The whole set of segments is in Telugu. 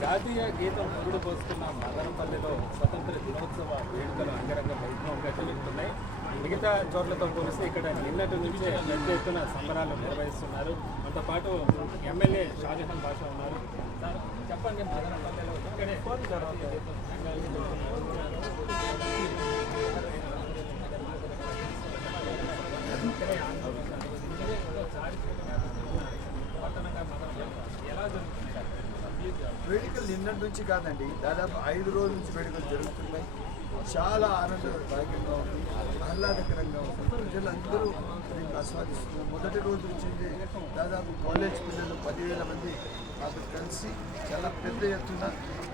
జాతీయ గీతం పురుడు పోసుకున్న మదనపల్లిలో స్వతంత్ర దినోత్సవ వేడుకలు అంగరంగ వైభవంగా జరుగుతున్నాయి. మిగతా చోట్లతో పోలిస్తే ఇక్కడ నిన్నటి నుంచే పెద్ద ఎత్తున సంబరాలు నిర్వహిస్తున్నారు. మనతో పాటు ఎమ్మెల్యే షాజహాన్ బాషా ఉన్నారు. సార్ చెప్పండి, మదనపల్లిలో ఇక్కడే ఎలా జరుగుతుంది? వేడుకలు నిన్నటి నుంచి కాదండి, దాదాపు 5 రోజుల నుంచి వేడుకలు జరుగుతున్నాయి. చాలా ఆనందదాయకంగా ఉంది, ఆహ్లాదకరంగా ఉంది. ప్రజలందరూ దీన్ని ఆస్వాదిస్తున్నారు. మొదటి రోజు వచ్చింది దాదాపు కాలేజ్ పిల్లలు 10,000 మంది అక్కడ కలిసి చాలా పెద్ద ఎత్తున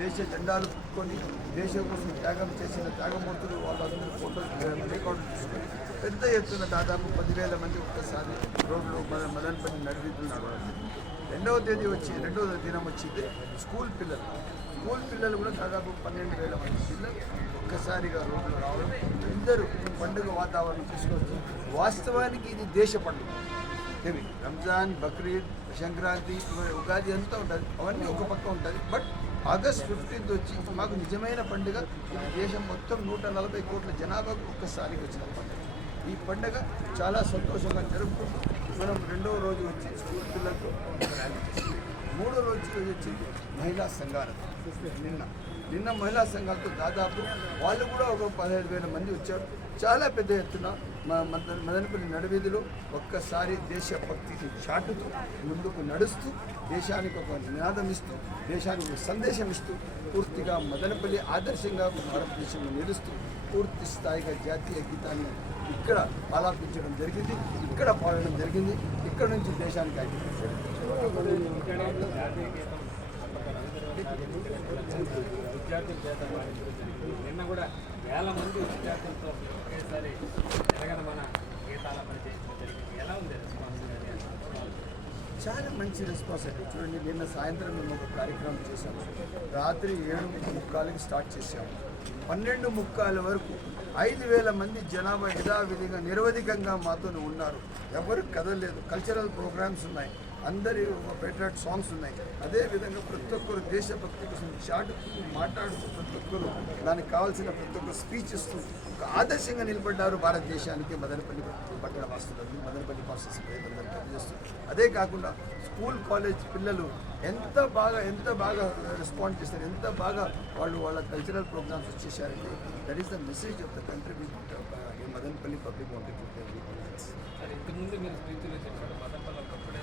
దేశ జెండాలు పుట్టుకొని దేశం కోసం త్యాగం చేసిన త్యాగమూర్తులు వాళ్ళందరూ ఫోటోలు రికార్డు తీసుకొని పెద్ద ఎత్తున దాదాపు 10,000 మంది ఒక్కసారి రోడ్లు మదనపల్లి నడివీధులు నడవడం. రెండవ దినం వచ్చింది స్కూల్ పిల్లలు కూడా దాదాపు 12,000 మంది పిల్లలు ఒక్కసారిగా రోడ్లు రావడం. అందరూ పండుగ వాతావరణం తీసుకొచ్చి, వాస్తవానికి ఇది దేశ పండుగ. ఇవి రంజాన్, బక్రీద్, సంక్రాంతి, ఉగాది అంతా ఉంటుంది, అవన్నీ ఒక పక్క ఉంటుంది. బట్ ఆగస్ట్ 15th వచ్చి మాకు నిజమైన పండుగ. ఇది దేశం మొత్తం 140 కోట్ల జనాభాకు ఒక్కసారికి వచ్చిన పండుగ. ఈ పండుగ చాలా సంతోషంగా జరుపుకుంటూ మనం రెండవ రోజు వచ్చి స్కూల్ పిల్లలతో ర్యాలీ చేస్తాం. మూడో రోజు వచ్చింది మహిళా సంఘాలు. నిన్న మహిళా సంఘాలతో దాదాపు వాళ్ళు కూడా ఒక 15,000 మంది వచ్చారు. చాలా పెద్ద ఎత్తున మదనపల్లి నడివీధిలో ఒక్కసారి దేశభక్తిని చాటుతూ ముందుకు నడుస్తూ దేశానికి ఒక నినాదం ఇస్తూ దేశానికి ఒక సందేశం ఇస్తూ పూర్తిగా మదనపల్లి ఆదర్శంగా భారతదేశంలో నిలుస్తూ పూర్తి స్థాయిగా జాతీయ గీతాన్ని ఇక్కడ ఆలాపించడం జరిగింది, ఇక్కడ పాడడం జరిగింది. ఇక్కడ నుంచి దేశానికి ఐక్యత నిన్న కూడా వేల మంది విద్యార్థులతో ఒకేసారి తెలంగాణ గీతాల పరిచయం జరిగింది. ఎలా ఉంది రెస్పాన్స్? చాలా మంచి రెస్పాన్స్ అండి. చూడండి, నిన్న సాయంత్రం మేము ఒక కార్యక్రమం చేశాము. రాత్రి 7:45కి స్టార్ట్ చేశాము. 12:30 వరకు 5,000 మంది జనాభా యథావిధిగా నిరవధికంగా మాతో ఉన్నారు. ఎవరు కదలలేదు. కల్చరల్ ప్రోగ్రామ్స్ ఉన్నాయి, అందరి పేట్రియాట్ సాంగ్స్ ఉన్నాయి. అదేవిధంగా ప్రతి ఒక్కరు దేశభక్తి కోసం చాటుతూ మాట్లాడుతూ ప్రతి ఒక్కరు దానికి కావాల్సిన ప్రతి ఒక్కరు స్పీచ్ ఇస్తూ ఒక ఆదర్శంగా నిలబడ్డారు భారతదేశానికి. మదనపల్లి పట్టణ వాసులందరూ, మదనపల్లి పార్సెస్ ప్రజలందరూ పనిచేస్తూ, అదే కాకుండా స్కూల్ కాలేజ్ పిల్లలు ఎంత బాగా రెస్పాండ్ చేస్తారు, ఎంత బాగా వాళ్ళ కల్చరల్ ప్రోగ్రామ్స్ వచ్చేసారంటే that is the message of the country Madanapalle public wanted to tell. ఇంతకుముందు మీరు స్పీచ్లో చెప్పారు మదనపల్లి ఒకప్పుడే